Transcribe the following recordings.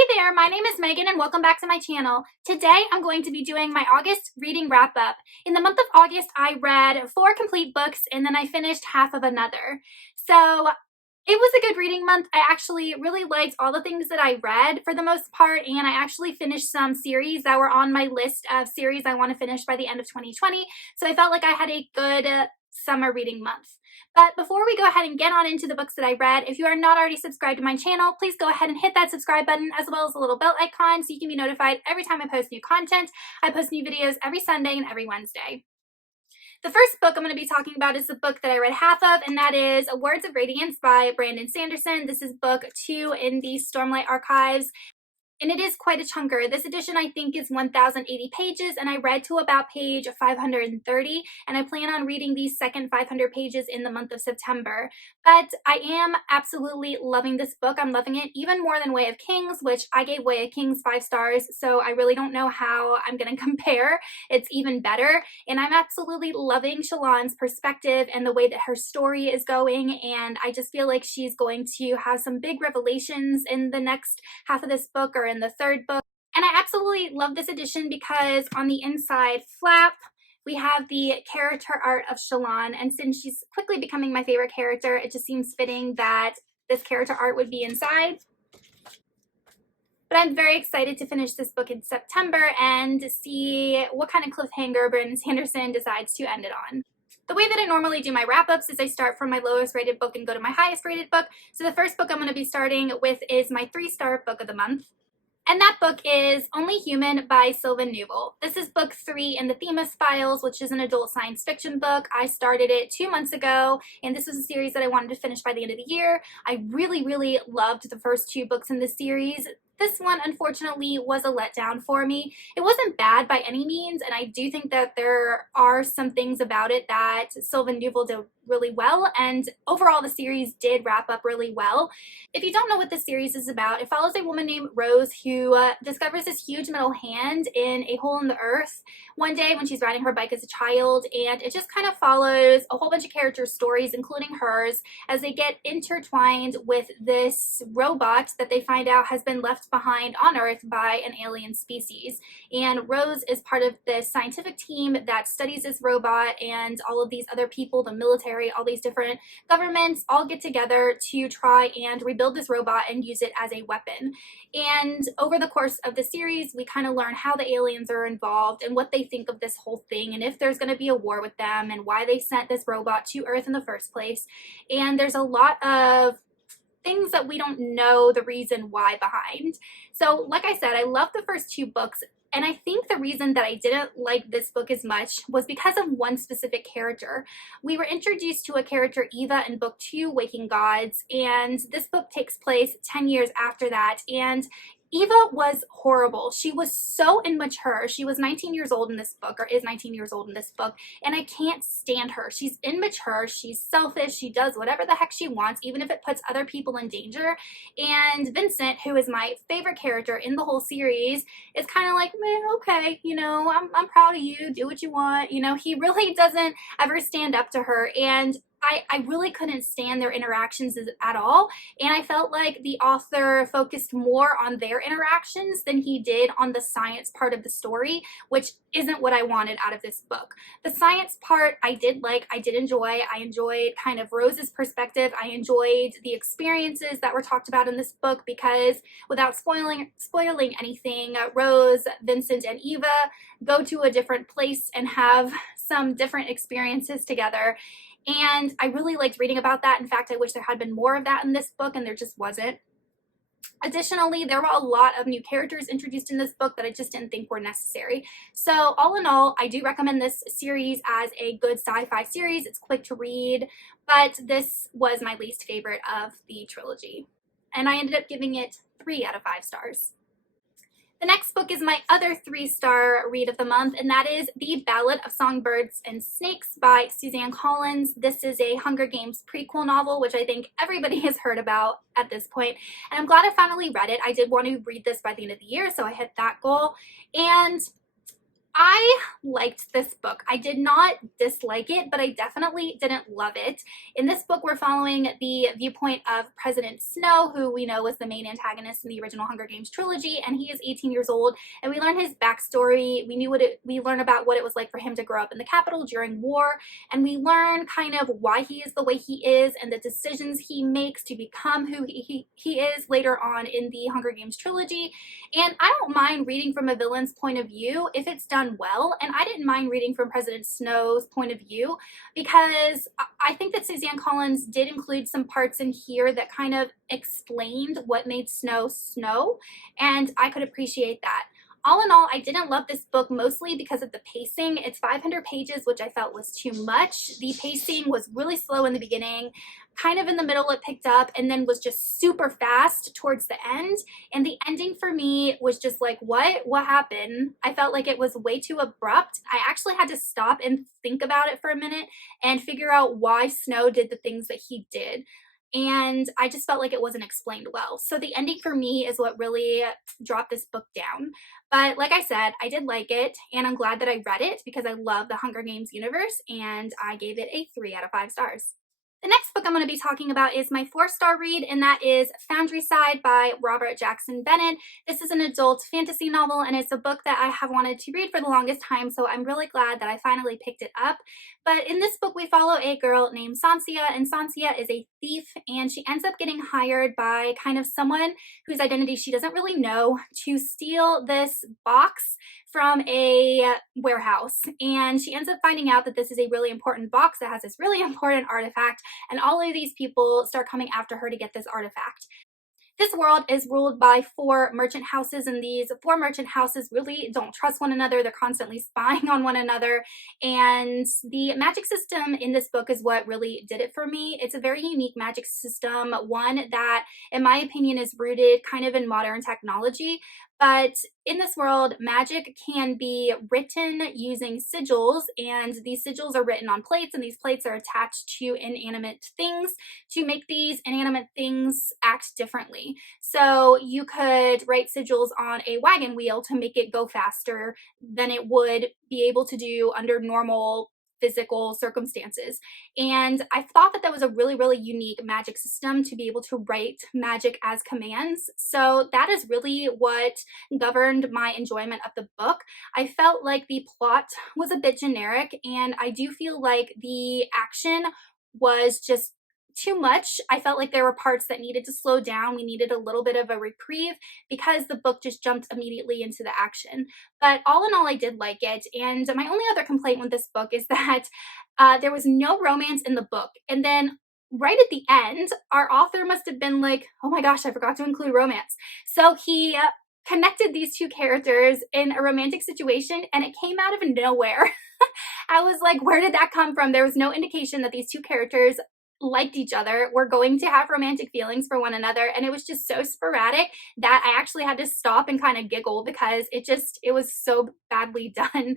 Hey there, my name is Megan and welcome back to my channel. Today I'm going to be doing my August reading wrap up. In the month of August I read 4 complete books and then I finished half of another. So it was a good reading month. I actually really liked all the things that I read for the most part, and I actually finished some series that were on my list of series I want to finish by the end of 2020. So I felt like I had a good summer reading month. But before we go ahead and get on into the books that I read, if you are not already subscribed to my channel, please go ahead and hit that subscribe button as well as the little bell icon so you can be notified every time I post new content. I post new videos every Sunday and every Wednesday. The first book I'm going to be talking about is the book that I read half of, and that is Words of Radiance by Brandon Sanderson. This is book 2 in the Strormlight archives. And it is quite a chunker. This edition I think is 1,080 pages, and I read to about page 530, and I plan on reading these second 500 pages in the month of September. But I am absolutely loving this book. I'm loving it even more than Way of Kings, which I gave Way of Kings 5 stars, so I really don't know how I'm going to compare. It's even better, and I'm absolutely loving Shallan's perspective and the way that her story is going, and I just feel like she's going to have some big revelations in the next half of this book, or in the third book. And I absolutely love this edition because on the inside flap we have the character art of Shallan, and since she's quickly becoming my favorite character, it just seems fitting that this character art would be inside. But I'm very excited to finish this book in September and see what kind of cliffhanger Brandon Sanderson decides to end it on. The way that I normally do my wrap-ups is I start from my lowest rated book and go to my highest rated book. So the first book I'm going to be starting with is my 3-star book of the month. And that book is Only Human by Sylvain Nuevel. This is book 3 in the Themis Files, which is an adult science fiction book. I started it 2 months ago, and this was a series that I wanted to finish by the end of the year. I really loved the first 2 books in this series. This one, unfortunately, was a letdown for me. It wasn't bad by any means, and I do think that there are some things about it that Sylvain Nuevel did really well, and overall the series did wrap up really well. If you don't know what this series is about, it follows a woman named Rose who discovers this huge metal hand in a hole in the earth one day when she's riding her bike as a child, and it just kind of follows a whole bunch of characters' stories, including hers, as they get intertwined with this robot that they find out has been left behind on Earth by an alien species. And Rose is part of this scientific team that studies this robot, and all of these other people, the military, all these different governments, all get together to try and rebuild this robot and use it as a weapon. And over the course of the series, we kind of learn how the aliens are involved and what they think of this whole thing, and if there's going to be a war with them, and why they sent this robot to Earth in the first place. And there's a lot of things that we don't know the reason why behind. So like I said, I love the first 2 books, and I think the reason that I didn't like this book as much was because of one specific character. We were introduced to a character, Eva, in book 2, Waking Gods, and this book takes place 10 years after that, and Eva was horrible. She was so immature. She was 19 years old in this book, or is 19 years old in this book, and I can't stand her. She's immature, she's selfish, she does whatever the heck she wants, even if it puts other people in danger. And Vincent, who is my favorite character in the whole series, is kind of like, man, okay, you know, I'm proud of you, do what you want. You know, he really doesn't ever stand up to her, and I really couldn't stand their interactions at all, and I felt like the author focused more on their interactions than he did on the science part of the story, which isn't what I wanted out of this book. The science part I did like, I did enjoy. I enjoyed kind of Rose's perspective. I enjoyed the experiences that were talked about in this book because, without spoiling anything, Rose, Vincent, and Eva go to a different place and have some different experiences together. And I really liked reading about that. In fact, I wish there had been more of that in this book, and there just wasn't. Additionally, there were a lot of new characters introduced in this book that I just didn't think were necessary. So all in all, I do recommend this series as a good sci-fi series. It's quick to read, but this was my least favorite of the trilogy. And I ended up giving it 3 out of 5 stars. The next book is my other 3-star read of the month, and that is The Ballad of Songbirds and Snakes by Suzanne Collins. This is a Hunger Games prequel novel, which I think everybody has heard about at this point, and I'm glad I finally read it. I did want to read this by the end of the year, so I hit that goal. And I liked this book. I did not dislike it, but I definitely didn't love it. In this book, we're following the viewpoint of President Snow, who we know was the main antagonist in the original Hunger Games trilogy, and he is 18 years old, and we learn his backstory. We learn about what it was like for him to grow up in the capital during war, and we learn kind of why he is the way he is and the decisions he makes to become who he is later on in the Hunger Games trilogy. And I don't mind reading from a villain's point of view if it's done well. And I didn't mind reading from President Snow's point of view because I think that Suzanne Collins did include some parts in here that kind of explained what made Snow Snow. And I could appreciate that. All in all, I didn't love this book mostly because of the pacing. It's 500 pages, which I felt was too much. The pacing was really slow in the beginning, kind of in the middle it picked up, and then was just super fast towards the end. And the ending for me was just like, what happened? I felt like it was way too abrupt. I actually had to stop and think about it for a minute and figure out why Snow did the things that he did. And I just felt like it wasn't explained well. So the ending for me is what really dropped this book down. But like I said, I did like it, and I'm glad that I read it because I love the Hunger Games universe, and I gave it a 3 out of 5 stars. The next book I'm going to be talking about is my 4-star read, and that is Foundry Side by Robert Jackson Bennett. This is an adult fantasy novel, and it's a book that I have wanted to read for the longest time, so I'm really glad that I finally picked it up. But in this book, we follow a girl named Sansia, and Sansia is a thief, and she ends up getting hired by kind of someone whose identity she doesn't really know to steal this box from a warehouse. And she ends up finding out that this is a really important box that has this really important artifact, and all of these people start coming after her to get this artifact. This world is ruled by 4 merchant houses, and these 4 merchant houses really don't trust one another. They're constantly spying on one another, and the magic system in this book is what really did it for me. It's a very unique magic system, one that, in my opinion, is rooted kind of in modern technology. But in this world, magic can be written using sigils, and these sigils are written on plates, and these plates are attached to inanimate things to make these inanimate things act differently. So you could write sigils on a wagon wheel to make it go faster than it would be able to do under normal physical circumstances. And I thought that that was a really, really unique magic system to be able to write magic as commands. So that is really what governed my enjoyment of the book. I felt like the plot was a bit generic, and I do feel like the action was just too much. I felt like there were parts that needed to slow down. We needed a little bit of a reprieve because the book just jumped immediately into the action. But all in all, I did like it. And my only other complaint with this book is that there was no romance in the book. And then right at the end, our author must have been like, oh my gosh, I forgot to include romance. So he connected these 2 characters in a romantic situation, and it came out of nowhere. I was like, where did that come from? There was no indication that these 2 characters liked each other, were going to have romantic feelings for one another, and it was just so sporadic that I actually had to stop and kind of giggle because it was so badly done.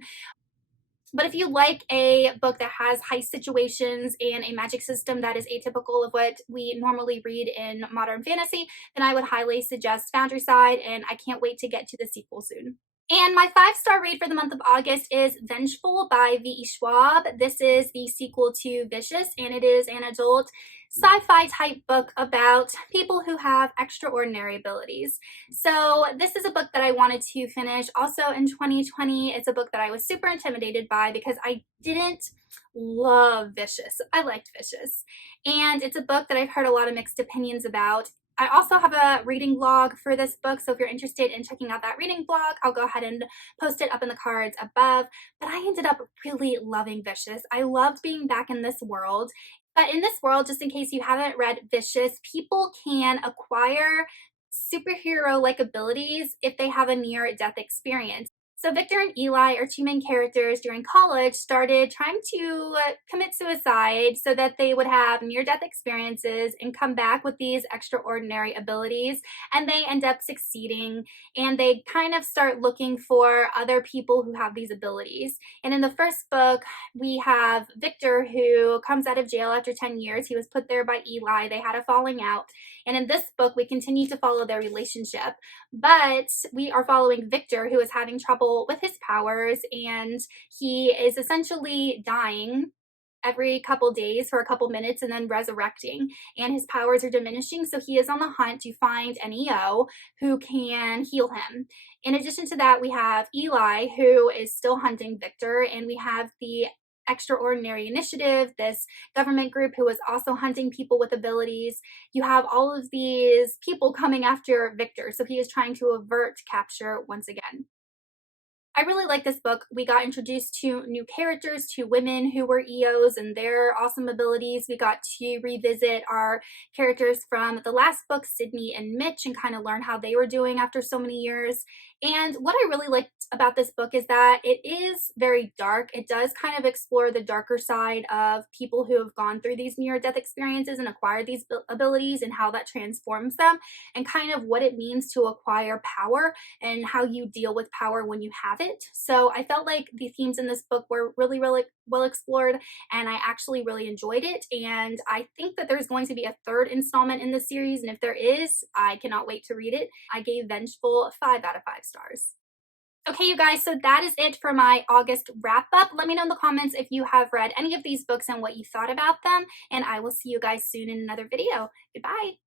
But if you like a book that has heist situations and a magic system that is atypical of what we normally read in modern fantasy, then I would highly suggest Foundry Side, and I can't wait to get to the sequel soon. And my 5-star read for the month of August is Vengeful by V.E. Schwab. This is the sequel to Vicious, and it is an adult sci-fi type book about people who have extraordinary abilities. So this is a book that I wanted to finish also in 2020. It's a book that I was super intimidated by because I didn't love Vicious. I liked Vicious. And it's a book that I've heard a lot of mixed opinions about. I also have a reading blog for this book, so if you're interested in checking out that reading blog, I'll go ahead and post it up in the cards above. But I ended up really loving Vicious. I loved being back in this world. But in this world, just in case you haven't read Vicious, people can acquire superhero-like abilities if they have a near-death experience. So Victor and Eli, our 2 main characters during college, started trying to commit suicide so that they would have near-death experiences and come back with these extraordinary abilities. And they end up succeeding, and they kind of start looking for other people who have these abilities. And in the first book, we have Victor, who comes out of jail after 10 years. He was put there by Eli. They had a falling out. And in this book, we continue to follow their relationship. But we are following Victor, who is having trouble people with his powers, and he is essentially dying every couple days for a couple minutes and then resurrecting, and his powers are diminishing, so he is on the hunt to find an EO who can heal him. In addition to that, we have Eli, who is still hunting Victor, and we have the Extraordinary Initiative, this government group who is also hunting people with abilities. You have all of these people coming after Victor, so he is trying to avert capture once again. I really like this book. We got introduced to new characters, to women who were EOs and their awesome abilities. We got to revisit our characters from the last book, Sydney and Mitch, and kind of learn how they were doing after so many years. And what I really liked about this book is that it is very dark. It does kind of explore the darker side of people who have gone through these near-death experiences and acquired these abilities and how that transforms them, and kind of what it means to acquire power and how you deal with power when you have it. So I felt like the themes in this book were really, really well explored, and I actually really enjoyed it. And I think that there's going to be a third installment in the series, and if there is, I cannot wait to read it. I gave Vengeful 5 out of 5 stars. Okay, you guys, so that is it for my August wrap up. Let me know in the comments if you have read any of these books and what you thought about them, and I will see you guys soon in another video. Goodbye.